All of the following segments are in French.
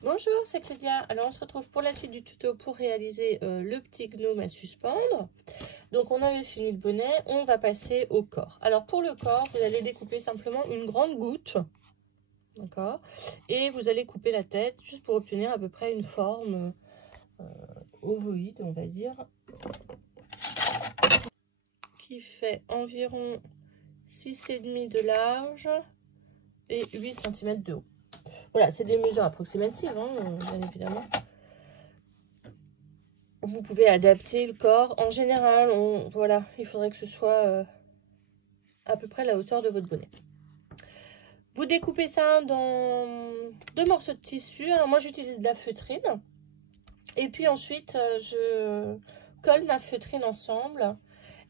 Bonjour, c'est Claudia. Alors on se retrouve pour la suite du tuto pour réaliser le petit gnome à suspendre. Donc on avait fini le bonnet, on va passer au corps. Alors pour le corps, vous allez découper simplement une grande goutte, d'accord, et vous allez couper la tête juste pour obtenir à peu près une forme ovoïde, on va dire, qui fait environ 6,5 de large et 8 cm de haut. Voilà, c'est des mesures approximatives, hein, bien évidemment. Vous pouvez adapter le corps. En général, voilà, il faudrait que ce soit à peu près la hauteur de votre bonnet. Vous découpez ça dans 2 morceaux de tissu. Alors moi, j'utilise de la feutrine. Et puis ensuite, je colle ma feutrine ensemble.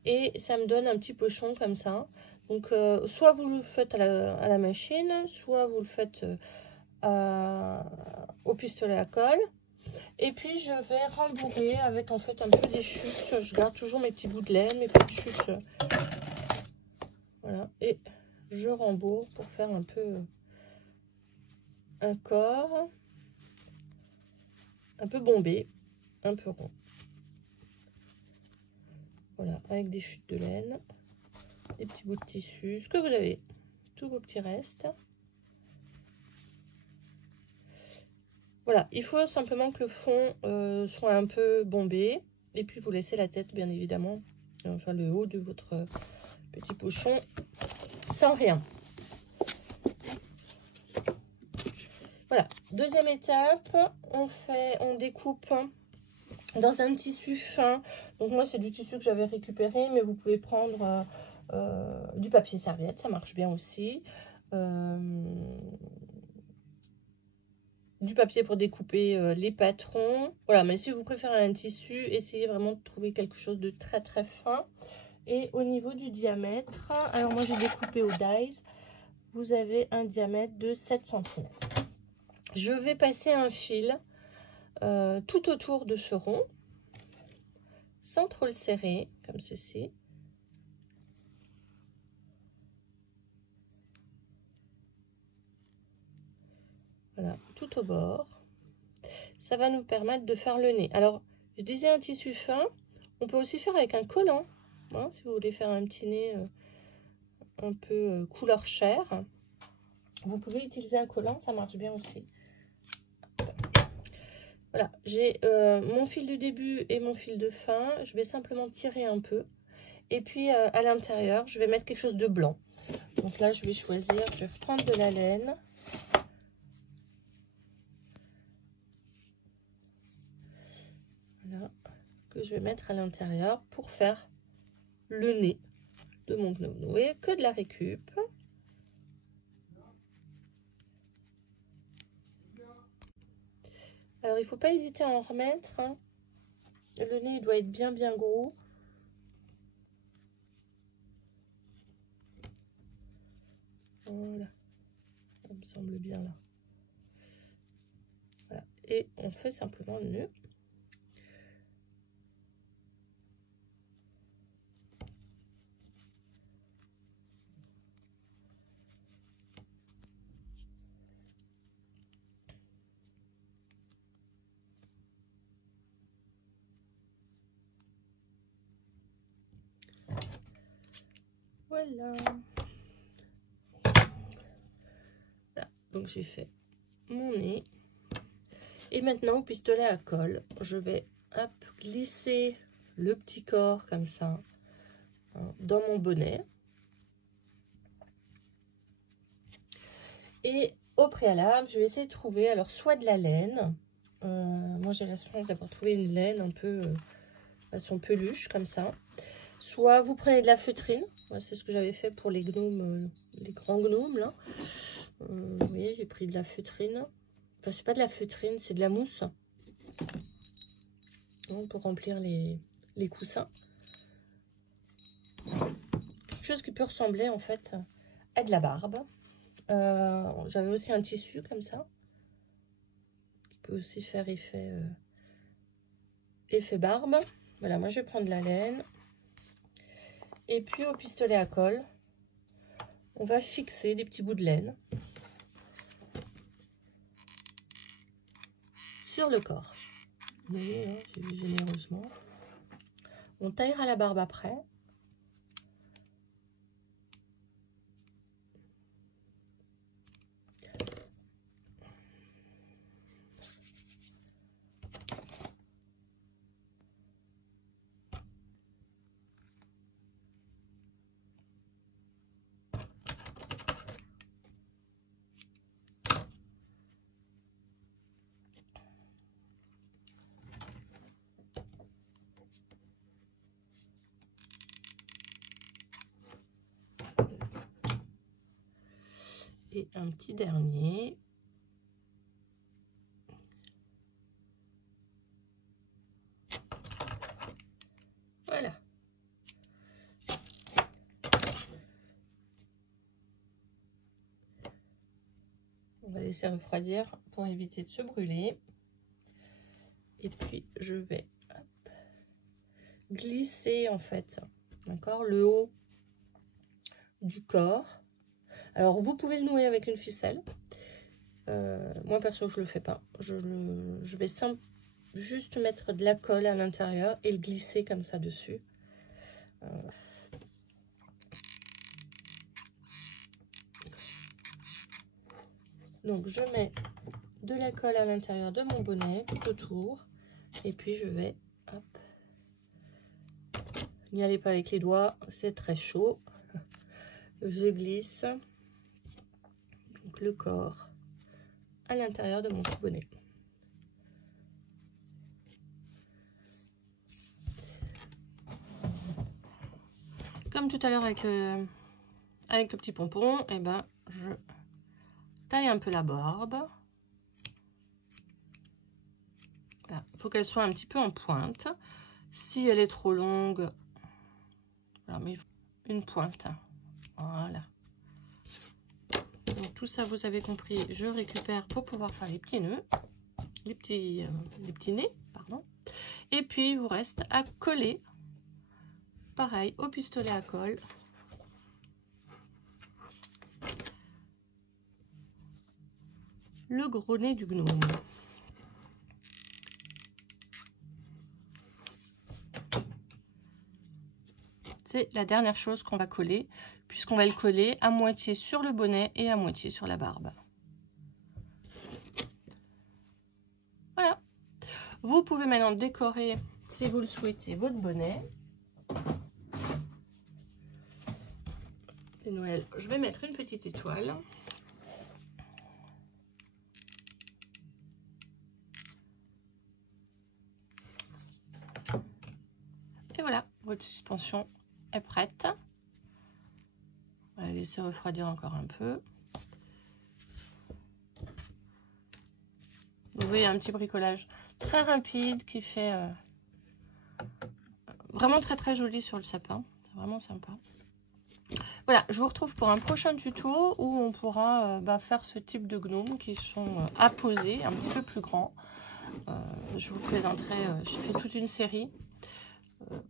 Et ça me donne un petit pochon comme ça. Donc, soit vous le faites à la machine, soit vous le faites au pistolet à colle. Et puis je vais rembourrer avec en fait un peu des chutes. Je garde toujours mes petits bouts de laine, mes petites chutes. Voilà. Et je rembourre pour faire un peu un corps. Un peu bombé. Un peu rond. Voilà. Avec des chutes de laine. Des petits bouts de tissu. Ce que vous avez. Tous vos petits restes. Voilà, il faut simplement que le fond soit un peu bombé. Et puis vous laissez la tête, bien évidemment, enfin le haut de votre petit pochon, sans rien. Voilà, deuxième étape, on découpe dans un tissu fin. Donc moi, c'est du tissu que j'avais récupéré, mais vous pouvez prendre du papier serviette, ça marche bien aussi. Du papier pour découper les patrons. Voilà, mais si vous préférez un tissu, essayez vraiment de trouver quelque chose de très très fin. Et au niveau du diamètre, alors moi j'ai découpé au dies, vous avez un diamètre de 7 cm. Je vais passer un fil tout autour de ce rond, sans trop le serrer, comme ceci. Voilà, tout au bord. Ça va nous permettre de faire le nez. Alors, je disais un tissu fin, on peut aussi faire avec un collant, hein, si vous voulez faire un petit nez un peu couleur chair. Vous pouvez utiliser un collant, ça marche bien aussi. Voilà, j'ai mon fil de début et mon fil de fin. Je vais simplement tirer un peu. Et puis à l'intérieur, je vais mettre quelque chose de blanc. Donc là, je vais choisir, je vais prendre de la laine. Voilà, que je vais mettre à l'intérieur pour faire le nez de mon gnome. Vous voyez, que de la récup. Alors, il ne faut pas hésiter à en remettre, hein. Le nez, il doit être bien gros. Voilà, ça me semble bien là. Voilà. Et on fait simplement le nœud. Voilà. Voilà. Donc j'ai fait mon nez. Et maintenant, au pistolet à colle, je vais hop, glisser le petit corps comme ça, hein, dans mon bonnet. Et au préalable, je vais essayer de trouver alors soit de la laine. Moi, j'ai la chance d'avoir trouvé une laine un peu façon peluche comme ça. Soit vous prenez de la feutrine. C'est ce que j'avais fait pour les gnomes, les grands gnomes là. Vous voyez, j'ai pris de la feutrine. Enfin, c'est pas de la feutrine, c'est de la mousse. Pour remplir les coussins. Quelque chose qui peut ressembler en fait à de la barbe. J'avais aussi un tissu comme ça. Qui peut aussi faire effet barbe. Voilà, moi je vais prendre la laine. Et puis au pistolet à colle, on va fixer des petits bouts de laine. sur le corps. Vous voyez, hein, j'ai vu généreusement. On taillera la barbe après. Et un petit dernier. Voilà. On va laisser refroidir pour éviter de se brûler. Et puis je vais glisser en fait, d'accord, le haut du corps. Alors vous pouvez le nouer avec une ficelle. Moi perso je le fais pas. Je vais juste mettre de la colle à l'intérieur et le glisser comme ça dessus. Donc je mets de la colle à l'intérieur de mon bonnet tout autour et puis je vais, hop, n'y allez pas avec les doigts, c'est très chaud. Je glisse donc le corps à l'intérieur de mon bonnet. Comme tout à l'heure avec le petit pompon, et ben je taille un peu la barbe. Voilà. Il faut qu'elle soit un petit peu en pointe. Si elle est trop longue, voilà, mais une pointe. Voilà. Donc tout ça, vous avez compris, je récupère pour pouvoir faire les petits nœuds, les petits nez, pardon. Et puis il vous reste à coller, pareil, au pistolet à colle. Le gros nez du gnome. C'est la dernière chose qu'on va coller, puisqu'on va le coller à moitié sur le bonnet et à moitié sur la barbe. Voilà. Vous pouvez maintenant décorer, si vous le souhaitez, votre bonnet. Et Noël, je vais mettre une petite étoile. Et voilà, votre suspension est prête. On va la laisser refroidir encore un peu. Vous voyez un petit bricolage très rapide qui fait vraiment très joli sur le sapin. C'est vraiment sympa. Voilà, je vous retrouve pour un prochain tuto où on pourra faire ce type de gnomes qui sont à poser, un petit peu plus grands. Je vous présenterai, j'ai fait toute une série.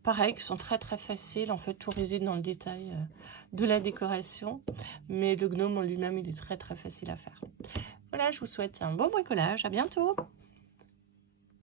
Pareil, qui sont très faciles, en fait, tout réside dans le détail de la décoration, mais le gnome en lui-même, il est très facile à faire. Voilà, je vous souhaite un bon bricolage, à bientôt!